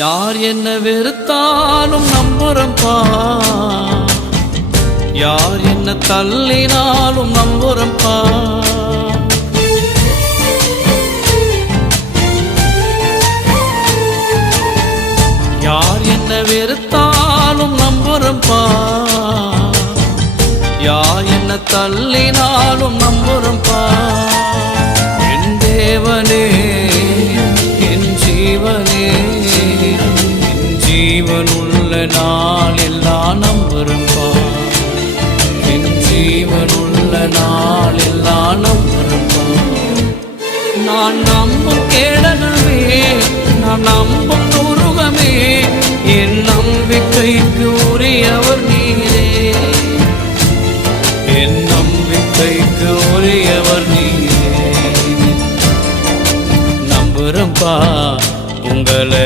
யார் என்ன வெறுத்தாலும் நம்புறம்பா, யார் என்ன தள்ளினாலும் நம்புறம்பா. யார் என்ன வெறுத்தாலும் நம்புறம்பா, யார் என்ன தள்ளினாலும் நம்புறம்பா. என் தேவனே என் ஜீவனே, என் ஜீவனுள்ள நாள் எல்லாம் நம்புறம்பா, என் ஜீவனுள்ள நாள் எல்லாம் நம்புறம்பா. நான் நம்பும் கேடகமே, நான் நம்பும் துருகமே, என் நம்பிக்கைக்கு